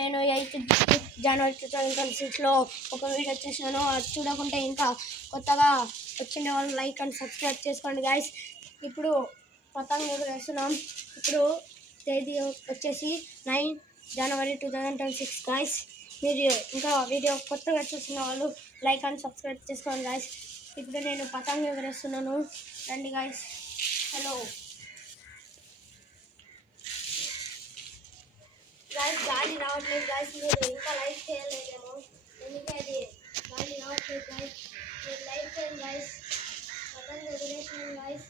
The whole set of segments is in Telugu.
నేను 8 జనవరి 2026లో ఒక వీడియో చేసినాను. అది చూడకుంటే ఇంకా కొత్తగా వచ్చిన వాళ్ళు లైక్ అండ్ సబ్స్క్రైబ్ చేసుకోండి గైస్. ఇప్పుడు పతంగ ఎగరేస్తున్నాం. ఇప్పుడు తేదీ వచ్చేసి 9 జనవరి 2026 గైస్. మీరు ఇంకా వీడియో కొత్తగా చూసిన వాళ్ళు లైక్ అండ్ సబ్స్క్రైబ్ చేసుకోండి గైస్. ఇప్పుడు నేను పతంగ ఎగరేస్తున్నాను, రండి గైస్. హలో గైస్, గాలి రావట్లేదు గైస్, మీరు ఇంకా లైక్ చేయలేదేమో, ఎందుకంటే అది గాలి రావట్లేదు గైస్. మీరు లైక్ చేయండి గైస్. పతంగ ఎగరేస్తున్నాను గైస్.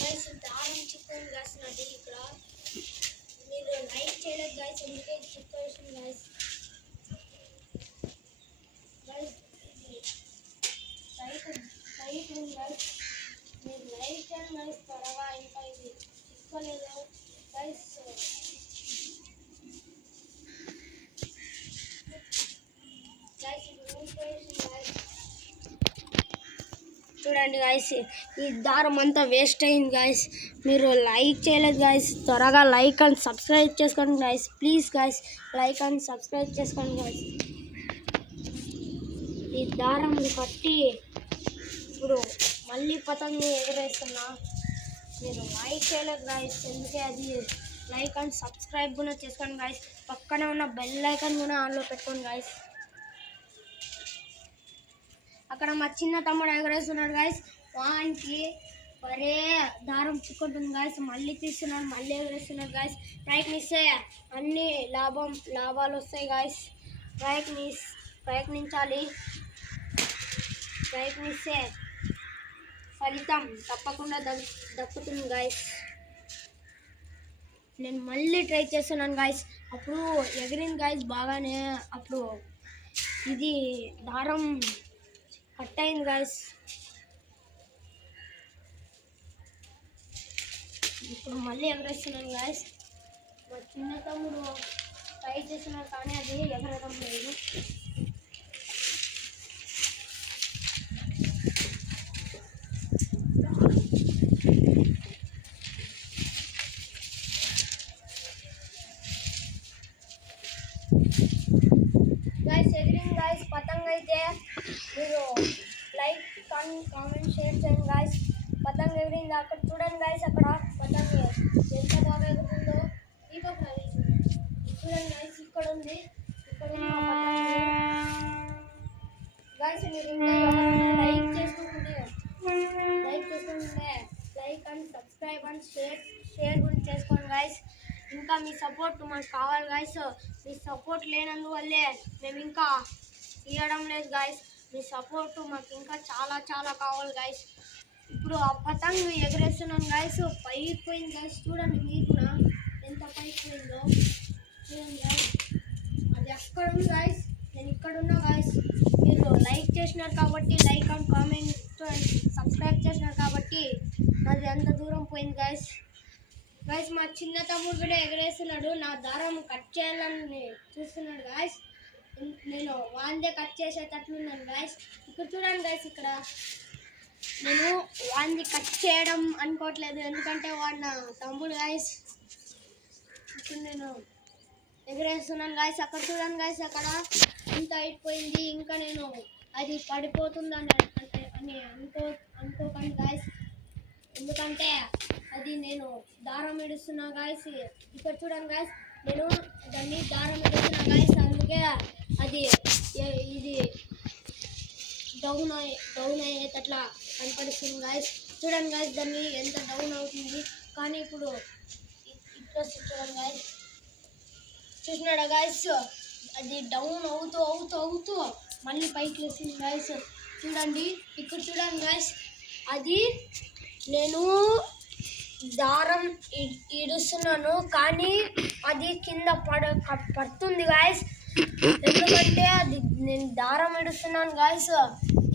గైస్ దారం చిక్కుని గైస్ నాది ఇక్కడ. మీరు లైక్ చేయలేదు గైస్, ఎందుకే చిక్కేసింది గైస్. లైట్ ఉంది గైస్, మీరు లైక్ చేయండి గైస్ త్వరగా. ఇంకా ఇది చిక్కలేదు గైస్. చూడండి గైస్, ఈ దారం అంతా వేస్ట్ అయింది గైస్. మీరు లైక్ చేయలేదు గైస్, త్వరగా లైక్ అండ్ సబ్స్క్రైబ్ చేసుకోండి guys. Please guys, like and subscribe చేసుకోండి గైస్. ఈ దారం కట్టి ఇప్పుడు మళ్ళీ పతంగ ఎగరేస్తున్నా. మీరు లైక్ చేయలేదు గైస్, ఎందుకే అది లైక్ అండ్ సబ్స్క్రైబ్ కూడా చేసుకోండి గైస్. పక్కనే ఉన్న బెల్ ఐకాన్ కూడా ఆన్లో పెట్టుకోండి గైస్. అక్కడ మా చిన్న తమ్ముడు ఎగరేస్తున్నాడు గైస్. వానికి మరే దారం చిక్కుంటుంది గైస్. మళ్ళీ తీస్తున్నాడు, మళ్ళీ ఎగరేస్తున్నాడు గైస్. ప్రయత్నిస్తే అన్ని లాభాలు వస్తాయి గైస్. ప్రయత్నించాలి. ప్రయత్నిస్తే ఫలితం తప్పకుండా దక్కుతుంది గైస్. నేను మళ్ళీ ట్రై చేస్తున్నాను గైస్. అప్పుడు ఎగిరింది గైస్ బాగానే. అప్పుడు ఇది దారం కట్ అయింది గైస్. ఇప్పుడు మళ్ళీ ఎగరేస్తున్నాను గైస్. మా చిన్న తమ్ముడు ట్రై చేస్తున్నాడు కానీ అది ఎగరడం లేదు. గైస్ ఎగిరింది గైస్ పతంగ. అయితే మీరు లైక్ అండ్ కామెంట్ షేర్ చేయండి గైస్. పతంగ ఎగిరింది. అక్కడ చూడండి గైస్, అక్కడ పతంగ ఎంత బాగా ఎగురుతుందో. చూడండి గైస్, ఇక్కడ ఉంది. ఇక్కడ గైస్ మీరు లైక్ చేసుకుంటే like and subscribe and share కూడా చేసుకోండి గైస్. ఇంకా మీ సపోర్ట్ మాకు కావాలి గైస్. మీ సపోర్ట్ లేనందువల్లే మేము ఇంకా తీయడం లేదు గైస్. మీ సపోర్ట్ మాకు ఇంకా చాలా చాలా కావాలి గైస్. ఇప్పుడు ఆ పతంగ ఎగరేస్తున్నాను గైస్. పైకి పోయింది గైస్. చూడండి మీరు కూడా ఎంత పైకి పోయిందో. చూడండి గైస్, అది ఎక్కడ ఉంది గైస్, నేను ఇక్కడ ఉన్నా గైస్. మీరు లైక్ చేసినారు కాబట్టి, like and comment and subscribe చేసినారు కాబట్టి అది ఎంత దూరం పోయింది గైస్. గైస్ మా చిన్న తమ్ముడు కూడా ఎగరేస్తున్నాడు. నా దారం కట్ చేయాలని చూస్తున్నాడు గైస్. నేను వాందే కట్ చేసేటట్లున్నాను గైస్. ఇక్కడ చూడండి గైస్, ఇక్కడ నేను వాంది కట్ చేయడం అనుకోవట్లేదు, ఎందుకంటే వాడు నా తమ్ముడు గైస్. ఇప్పుడు నేను ఎగరేస్తున్నాను గైస్. అక్కడ చూడండి గైస్, అక్కడ ఇంత అయిపోయింది. ఇంకా నేను అది పడిపోతుందని అనుకోకండి గైస్, ఎందుకంటే అది నేను దారం ఎడుస్తున్నా గైస్. ఇక్కడ చూడండి గైస్, నేను దాన్ని దారం ఎడుస్తున్నా గైస్. అందుకే అది ఇది డౌన్ అయ్యేటట్లా కనపడుతుంది గైస్. చూడండి గైస్, దాన్ని ఎంత డౌన్ అవుతుంది. కానీ ఇప్పుడు ఇట్లా చూడండి గైస్, చూసినాడా గైస్, అది డౌన్ అవుతూ మళ్ళీ పైకి లేచింది గైస్. చూడండి ఇక్కడ చూడండి గైస్, అది నేను దారం ఇడుస్తున్నాను కానీ అది కింద పడుతుంది గాయస్. ఎందుకంటే అది నేను దారం ఇడుస్తున్నాను గాయస్.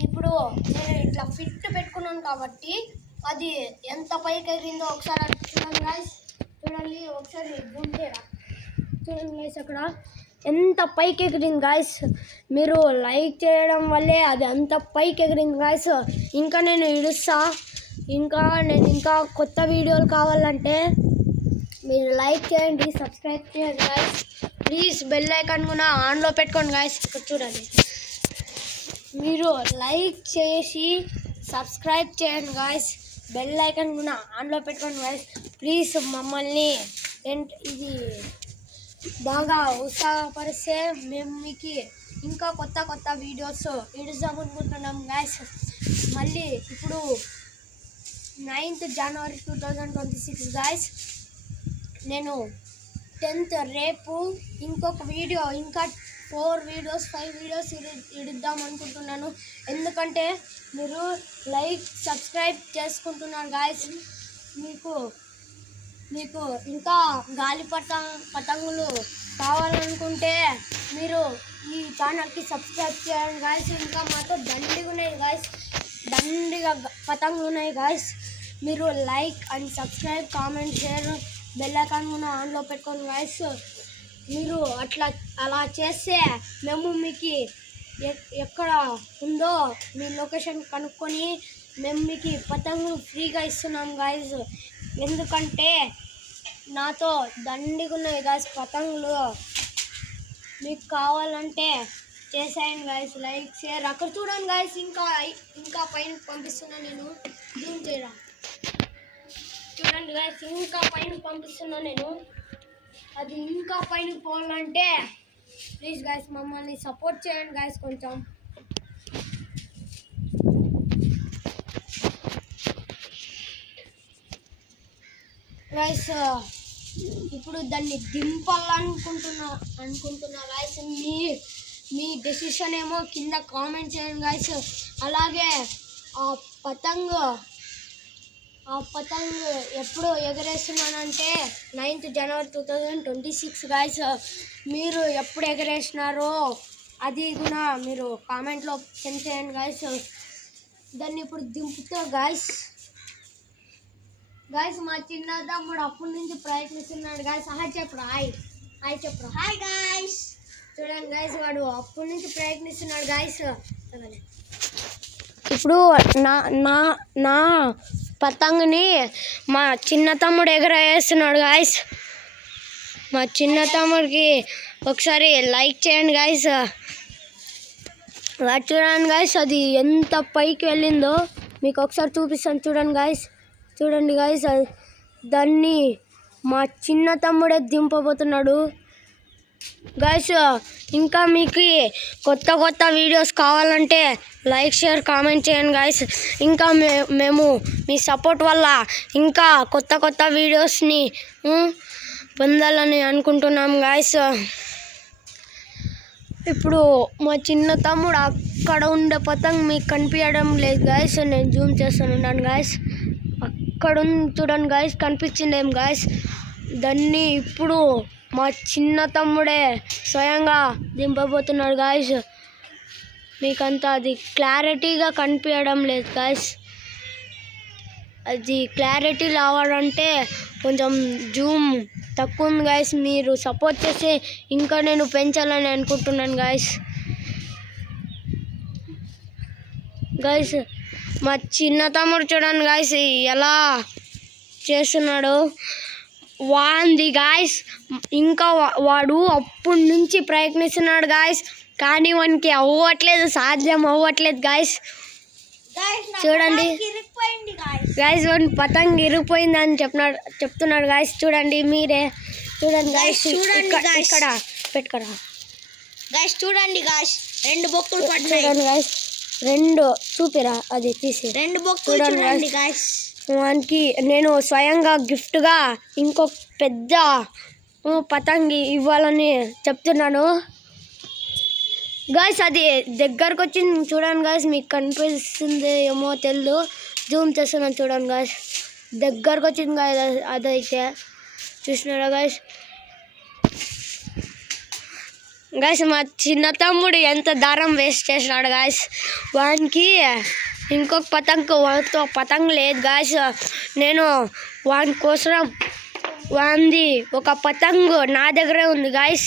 ఇప్పుడు నేను ఇట్లా ఫిట్ పెట్టుకున్నాను కాబట్టి అది ఎంత పైకి ఎగిరిందో ఒకసారి చూడండి గాయస్. చూడండి ఒకసారి గుంటేరా చూడండి గాయస్, అక్కడ ఎంత పైకి ఎగిరింది గాయస్. మీరు లైక్ చేయడం వల్లే అది అంత పైకి ఎగిరింది గాయస్. ఇంకా నేను ఇడుస్తా. ఇంకా కొత్త వీడియోలు కావాలంటే మీరు లైక్ చేయండి, సబ్స్క్రైబ్ చేయండి గాయస్. ప్లీజ్ బెల్ ఐకాన్ కూడా ఆన్లో పెట్టుకోండి గాయస్. ఇక్కడ చూడండి, మీరు లైక్ చేసి సబ్స్క్రైబ్ చేయండి గాయస్. బెల్ ఐకాన్ కూడా ఆన్లో పెట్టుకోండి గాయస్. ప్లీజ్ మమ్మల్ని ఇది బాగా ఉత్సాహపరిస్తే మేము మీకు ఇంకా కొత్త కొత్త వీడియోస్ ఇడుద్దాం అనుకుంటున్నాం గాయస్. మళ్ళీ ఇప్పుడు 9th January 2026 గాయస్. నేను 10th రేపు ఇంకొక వీడియో, ఇంకా 5 వీడియోస్ ఇడుద్దాం అనుకుంటున్నాను. ఎందుకంటే మీరు లైక్ సబ్స్క్రైబ్ చేసుకుంటున్నారు గాయస్. మీకు ఇంకా పతంగులు కావాలనుకుంటే మీరు ఈ ఛానల్కి సబ్స్క్రైబ్ చేయండి గాయస్. ఇంకా మాతో దండిగా ఉన్నాయి గాయస్, దండిగా పతంగులు ఉన్నాయి గాయస్. మీరు like and subscribe, comment, share, bell icon కూడా ఆన్లో పెట్టుకోండి గాయస్. మీరు అలా చేస్తే మేము మీకు ఎక్కడ ఉందో మీ లొకేషన్ కనుక్కొని మేము మీకు పతంగులు ఫ్రీగా ఇస్తున్నాం గాయస్. ఎందుకంటే నాతో దండిగా ఉన్నాయి గాయస్ పతంగులు. మీకు కావాలంటే చేసేయండి గాయస్, లైక్ షేర్. అక్కడ చూడండి గాయస్, ఇంకా పైన పంపిస్తున్నాను నేను. జూమ్ చేయరా, చూడండి గాయస్, ఇంకా పైన పంపిస్తున్నాను నేను. అది ఇంకా పైన పోవాలంటే ప్లీజ్ గాయస్ మమ్మల్ని సపోర్ట్ చేయండి గాయస్ కొంచెం. గాయస్ ఇప్పుడు దాన్ని అనుకుంటున్నా గాయస్. మీ డెసిషన్ ఏమో కింద కామెంట్ చేయండి గాయస్. అలాగే ఆ పతంగు ఎప్పుడు ఎగరేస్తున్నానంటే 9th January 2026 గాయస్. మీరు ఎప్పుడు ఎగరేసినారో అది కూడా మీరు కామెంట్లో సెండ్ చేయండి గాయస్. దాన్ని ఇప్పుడు దింపుతా గాయస్. మా చిన్న తమ్ముడు అప్పటి నుంచి ప్రయత్నిస్తున్నాడు గాయస్. హాయ్ చెప్పు. Hi guys. చూడండి గాయస్, వాడు అప్పటి నుంచి ప్రయత్నిస్తున్నాడు గాయస్. ఇప్పుడు నా పతంగుని మా చిన్న తమ్ముడు ఎగరేస్తున్నాడు గాయస్. మా చిన్న తమ్ముడికి ఒకసారి లైక్ చేయండి గాయస్. చూడండి గాయస్, అది ఎంత పైకి వెళ్ళిందో మీకు ఒకసారి చూపిస్తాను. చూడండి గాయస్, దాన్ని మా చిన్న తమ్ముడే దింపబోతున్నాడు గాయస్. ఇంకా మీకు కొత్త వీడియోస్ కావాలంటే లైక్ షేర్ కామెంట్ చేయండి గాయస్. ఇంకా మేము మీ సపోర్ట్ వల్ల ఇంకా కొత్త వీడియోస్ని పొందాలని అనుకుంటున్నాం గాయస్. ఇప్పుడు మా చిన్న తమ్ముడు అక్కడ ఉండే పతంగ్ మీకు కనిపించడం లేదు గాయస్. నేను జూమ్ చేస్తున్నాను గాయస్. అక్కడ చూడండి గాయస్, కనిపించిందేం గాయస్. దాన్ని ఇప్పుడు మా చిన్న తమ్ముడే స్వయంగా దింపబోతున్నాడు గాయస్. మీకంతా అది క్లారిటీగా కనిపించడం లేదు గాయస్. అది క్లారిటీ రావాలంటే కొంచెం జూమ్ తక్కువ ఉంది గాయస్. మీరు సపోర్ట్ చేస్తే ఇంకా నేను పెంచాలని అనుకుంటున్నాను గాయస్. మా చిన్న తమ్ముడు చూడండి గాయస్ ఎలా చేస్తున్నాడు. వాంది గాయస్. ఇంకా వాడు అప్పటి నుంచి ప్రయత్నిస్తున్నాడు గాయస్, కానీ వానికి సాధ్యం అవ్వట్లేదు గాయస్. చూడండి గాయస్, వాడి పతంగ్ ఇరిగిపోయింది అని చెప్తున్నాడు గాయస్. చూడండి మీరే చూడండి గాయస్. ఇక్కడ పెట్టుకోరా గాయస్. చూడండి గాయస్, 2 బొక్కులు పడ్డాయి. చూడండి గాయస్, 2 చూపిరా, అది తీసి 2 బొక్కులు చూడండి గాయస్. వానికి నేను స్వయంగా గిఫ్ట్గా ఇంకొక పెద్ద పతంగి ఇవ్వాలని చెప్తున్నాను గాయస్. అది దగ్గరకు వచ్చింది చూడండి గాయస్. మీకు కనిపిస్తుంది ఏమో తెలియదు, జూమ్ చేస్తున్నాను చూడండి గాయస్. దగ్గరకు వచ్చింది గాయస్. అదైతే చూసినారా గాయస్. మా చిన్న తమ్ముడు ఎంత దారం వేస్ట్ చేసినాడు గాయస్. వానికి ఇంకొక పతంగ్ లేదు గాయస్. నేను వాని కోసం వాంది ఒక పతంగు నా దగ్గరే ఉంది గాయస్.